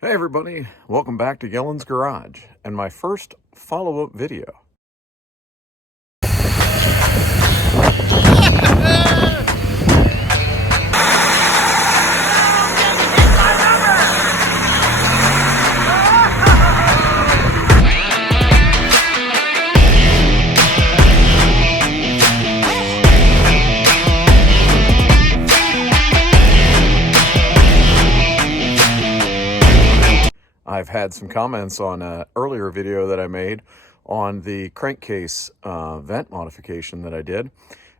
Hey everybody, welcome back to Yellen's Garage and my first follow-up video. I've had some comments on an earlier video that I made on the crankcase vent modification that I did.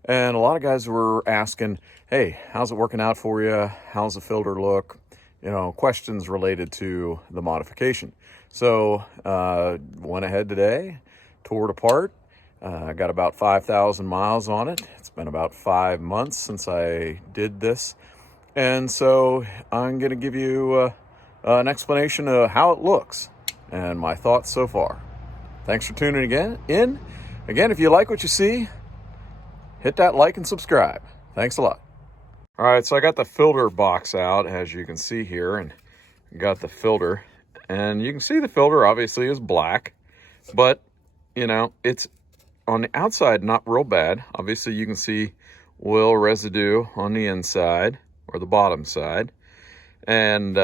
And a lot of guys were asking, hey, how's it working out for you? How's the filter look? You know, questions related to the modification. So went ahead today, tore it apart. I got about 5,000 miles on it. It's been about 5 months since I did this. And so I'm going to give you an explanation of how it looks and my thoughts so far. Thanks for tuning in. Again, if you like what you see, hit that like and subscribe. Thanks a lot. All right, so I got the filter box out, as you can see here, and got the filter. And you can see the filter obviously is black, but, you know, it's on the outside not real bad. Obviously, you can see oil residue on the inside or the bottom side. And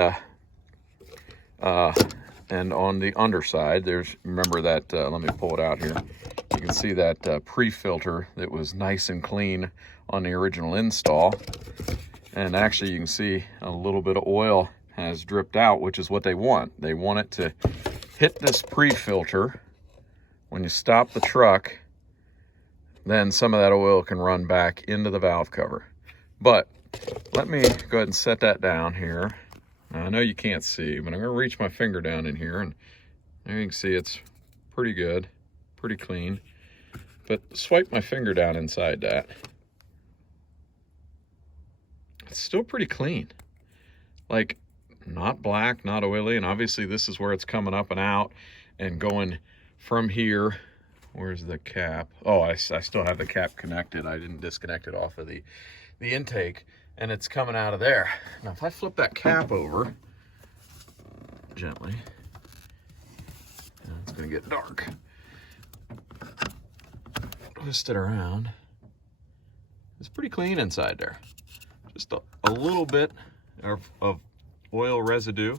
on the underside, there's, remember that, let me pull it out here. You can see that pre-filter that was nice and clean on the original install. And actually you can see a little bit of oil has dripped out, which is what they want. They want it to hit this pre-filter. When you stop the truck, then some of that oil can run back into the valve cover. But let me go ahead and set that down here. Now, I know you can't see, but I'm going to reach my finger down in here, and there you can see it's pretty good, pretty clean. But swipe my finger down inside that. It's still pretty clean. Like, not black, not oily, and obviously this is where it's coming up and out and going from here. Where's the cap? Oh, I still have the cap connected. I didn't disconnect it off of the intake. And it's coming out of there. Now, if I flip that cap over gently, it's going to get dark. Twist it around. It's pretty clean inside there. Just a little bit of oil residue,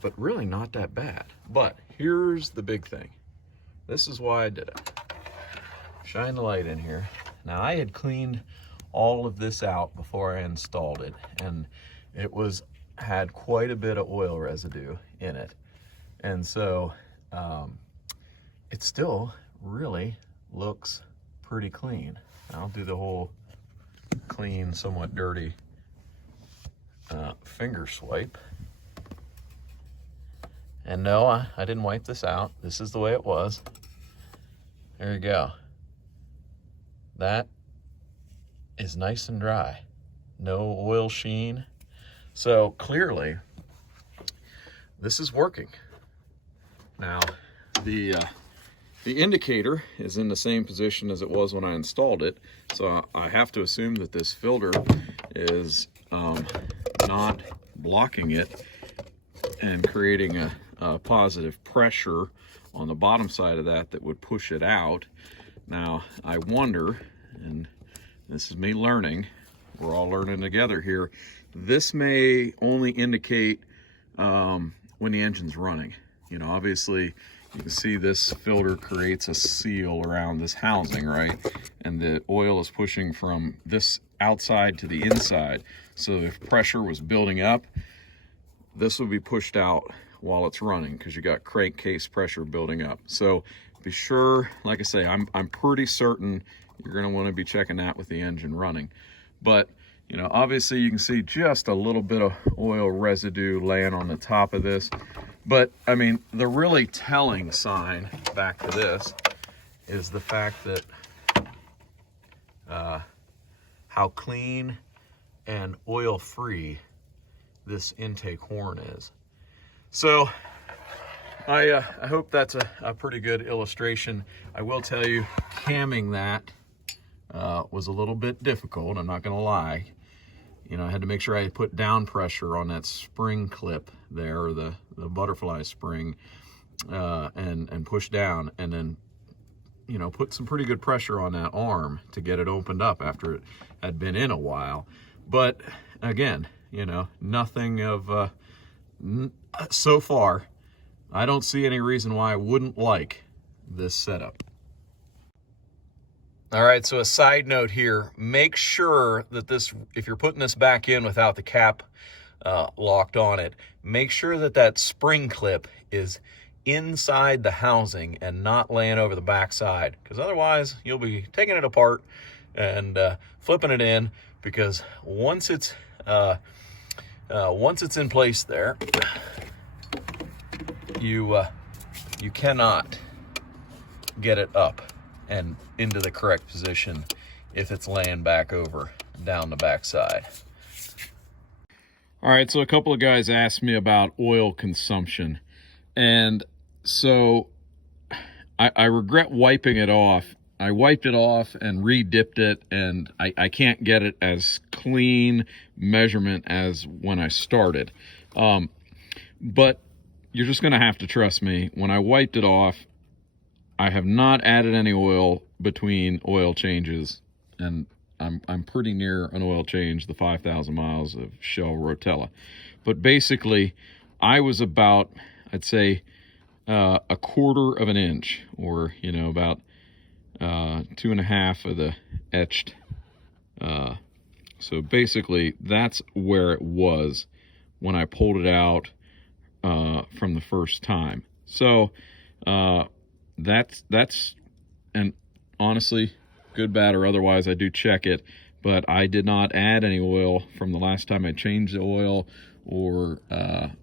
but really not that bad. But here's the big thing. This is why I did it. Shine the light in here. Now, I had cleaned all of this out before I installed it, and it had quite a bit of oil residue in it, and so it still really looks pretty clean. I'll do the whole clean, somewhat dirty finger swipe. And no, I didn't wipe this out. This is the way it was. There you go. That is nice and dry, no oil sheen. So clearly this is working. Now the indicator is in the same position as it was when I installed it, so I have to assume that this filter is not blocking it and creating a positive pressure on the bottom side of that would push it out. Now I wonder, and this is me learning, we're all learning together here, this may only indicate when the engine's running. You know, obviously you can see this filter creates a seal around this housing, right? And the oil is pushing from this outside to the inside. So if pressure was building up, this will be pushed out while it's running because you got crankcase pressure building up. So be sure, like I say, I'm pretty certain you're going to want to be checking that with the engine running. But, you know, obviously you can see just a little bit of oil residue laying on the top of this. But, I mean, the really telling sign back to this is the fact that how clean and oil-free this intake horn is. So I hope that's a pretty good illustration. I will tell you, camming that was a little bit difficult, I'm not gonna lie. You know, I had to make sure I put down pressure on that spring clip there, or the butterfly spring, and push down, and then, you know, put some pretty good pressure on that arm to get it opened up after it had been in a while. But again, you know, nothing of, so far, I don't see any reason why I wouldn't like this setup. All right, so a side note here, make sure that this, if you're putting this back in without the cap locked on it, make sure that that spring clip is inside the housing and not laying over the back side, because otherwise you'll be taking it apart and flipping it in, because once it's in place there, you cannot get it up and into the correct position if it's laying back over down the back side. All right, so a couple of guys asked me about oil consumption, and so I regret wiping it off. I wiped it off and re-dipped it, and I can't get it as clean measurement as when I started. But you're just gonna have to trust me. When I wiped it off, I have not added any oil between oil changes, and I'm pretty near an oil change, the 5,000 miles of Shell Rotella. But basically, I was about, I'd say, a quarter of an inch, or, you know, about 2.5 of the etched. So basically, that's where it was when I pulled it out from the first time. So that's and honestly, good, bad, or otherwise, I do check it, but I did not add any oil from the last time I changed the oil, or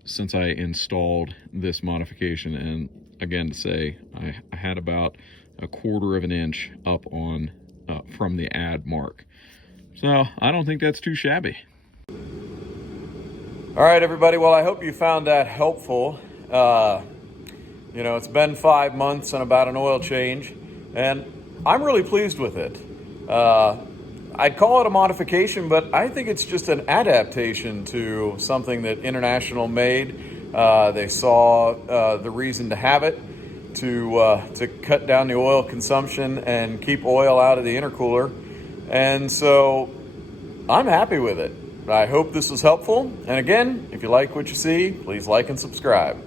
since I installed this modification. And again, to say, I had about a quarter of an inch up on from the add mark. So I don't think that's too shabby. All right, everybody. Well, I hope you found that helpful. You know, it's been 5 months and about an oil change, and I'm really pleased with it. I'd call it a modification, but I think it's just an adaptation to something that International made. They saw the reason to have it, to cut down the oil consumption and keep oil out of the intercooler. And so I'm happy with it. I hope this was helpful. And again, if you like what you see, please like and subscribe.